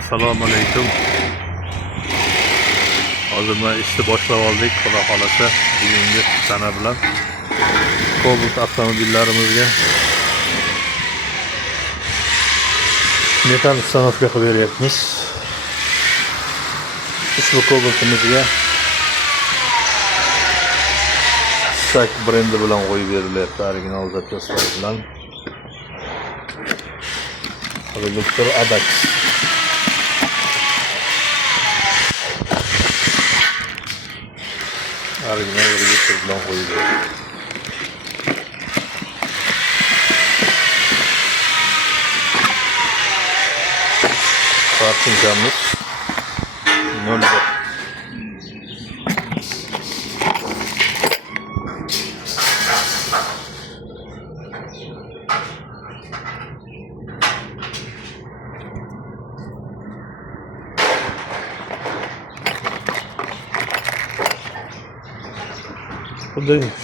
Assalomu alaykum. Hozir mana ishni boshlab oldik, xudo xolasa bugungi sana bilan Cobalt avtomobillarimizga metal uстановка qilib beryapmiz. Ushbu Cobaltimizga Stack brendi bilan qo'yib berilyapti, original zapyoslar bilan. Reduktor Adax. Original reduktor bilan qo'yib berildi. Farkingamiz 0.1.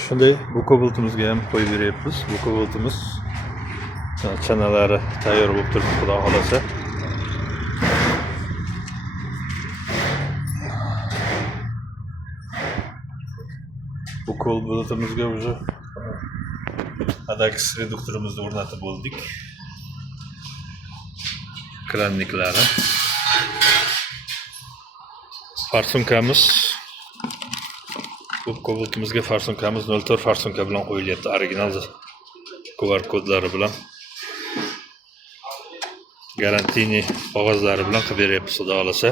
Shunday bu Cobaltimizga ham qo'yib beryapmiz. Bu Cobaltimiz chanalari tayyor bo'lib turibdi, xudo xolasa. Bu Cobaltimizga уже Adax reduktorimizni o'rnatib bo'ldik. Kranniklari. Farsunkamiz bu Cobaltimizga farsunkamiz 04 farsunka bilan qo'yilyapti, original QR kodlari bilan. Garantini qog'ozlari bilan qilib beryapmiz, xudo xolasa.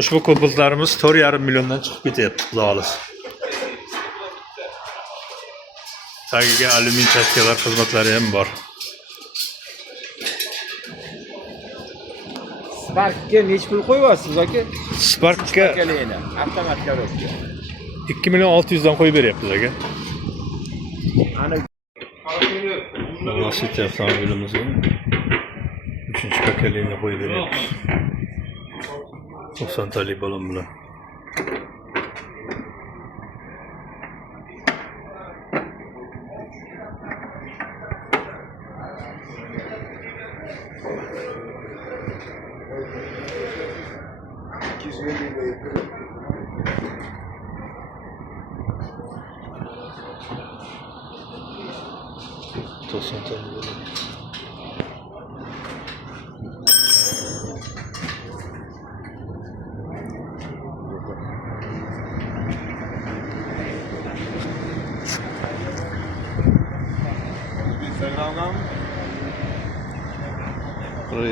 Ushbu Cobaltlarimiz 4,5 milliondan chiqib ketyapti, xudo xolasa. Tagiga alyumin chashkalar xizmatlari ham bor. Spark'ga necha pul qo'yyapsiz aka? Spark'ga avtomat korobka 2 million 600 dan qo'yib beryapmiz aka. Ana Velocity avtomobilimizga 3-chi pokoleniya qo'yib beryapmiz. 90 talik bo'lim bilan.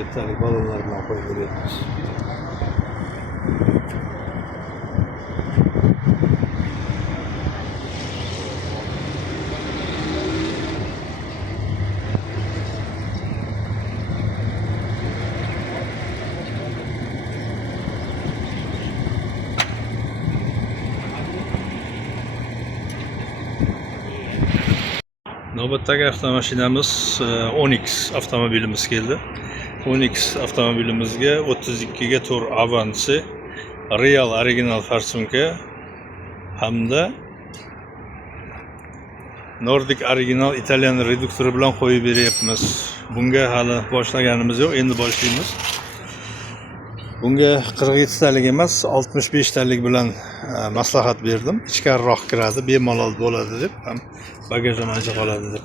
Yeterli balonlar bilan qo'yib beryapmiz. Navbatdagi avtomashinamiz Onyx avtomobilimiz keldi. Onyx avtomobilimizga 32 ga 4 avansi, real original farsunka hamda Nordic original Italian reduktori bilan qo'yib beryapmiz. Bunga hali boshlaganimiz yo'q, endi boshlaymiz. Bunga 47 talik emas, 65 talik bilan maslahat berdim. Ichkariroq kiradi, bemalol bo'ladi deb, ham bagaj ham ancha qoladi deb.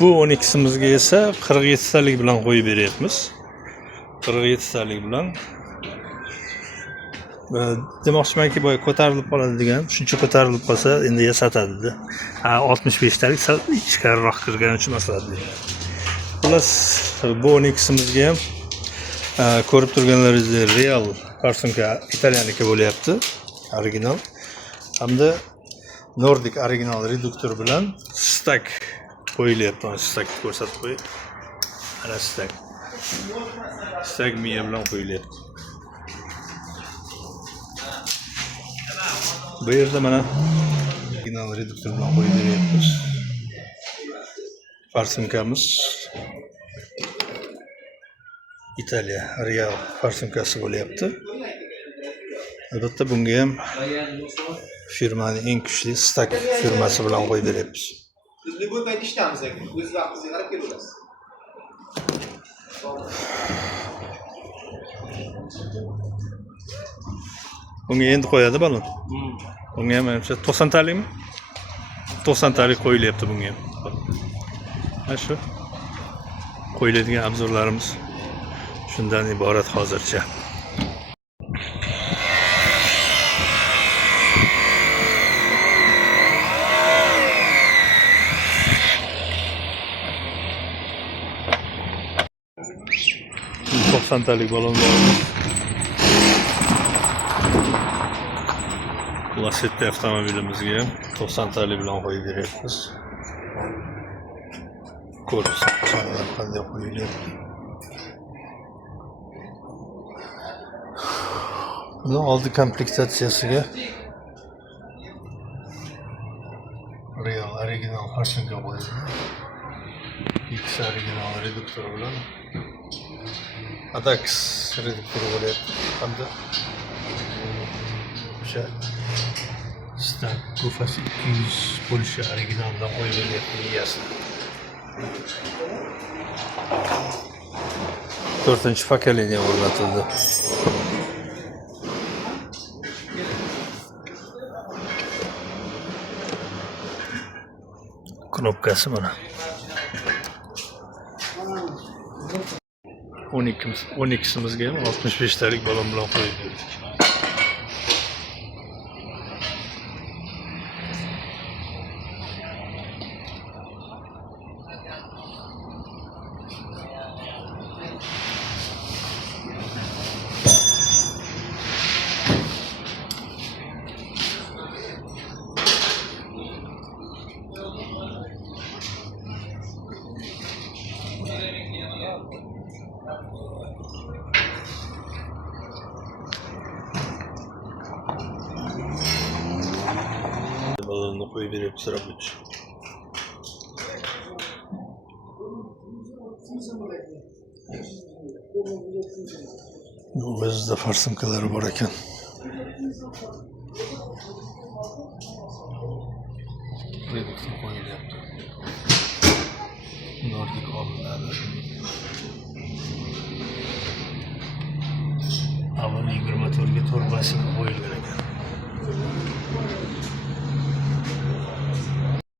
Bu Onyx'imizga esa 47 talik bilan qo'yib beryapmiz. 47 talik bilan. Demoqchimanki, boy ko'tarilib qoladi degan, shuncha ko'tarilib qolsa endi yasatadi. 65 talik sal ichkariroq kirgani uchun maslahat berdim. Xullas, bu Onyx'imizga ham ko'rib turganlaringizdek real farsunka italyaniki bo'lyapti, original. Hamda Nordic original reduktor bilan stack qo'yilyapti. Stack ko'rsatib qo'ying. Ana stack. Stack miya bilan qo'yilyapti. Bu yerda mana original reduktor bilan qo'yib beryapmiz. Farsunkamiz Italiya real farsunkasi bo'lyapti. Albatta bunga ham firmaning eng kuchli Stack firmasi bilan qo'yib beryapmiz. Biz любой payt ishdamiz aka. O'z vaqtingizga qarab kelaverasiz. Bunga endi qo'yadi balon. Bunga ham menimcha 90 talikmi? 90 talik qo'yilyapti bunga ham. Mana shu qo'yiladigan obzorlarimiz shundan iborat hozircha. Talik balonlarimiz. Lasetti avtomobilimizga ham 90 talik bilan qo'yib beryapmiz. Korpus qanday qo'yilyapti. Buni oldi komplektatsiyasiga real original farshingga qo'yildi. X original reduktor bilan Adax reduktori bo'lyapti. Hamda o'sha stak gufasi 200 bo'lishi originaldan qo'yib beryapti miyasi. 4-chi pokoleniya o'rnatildi. Knopkasi mana. 12'simizga ham 65 talik balon bilan qo'yib berdik. Balonunu koyup verip sıra buç. Bu bezde farsımkaları var ekan. Reduktor koyup yaptı. Nordik olmadı. Ama 24 torbasını koyup ekan.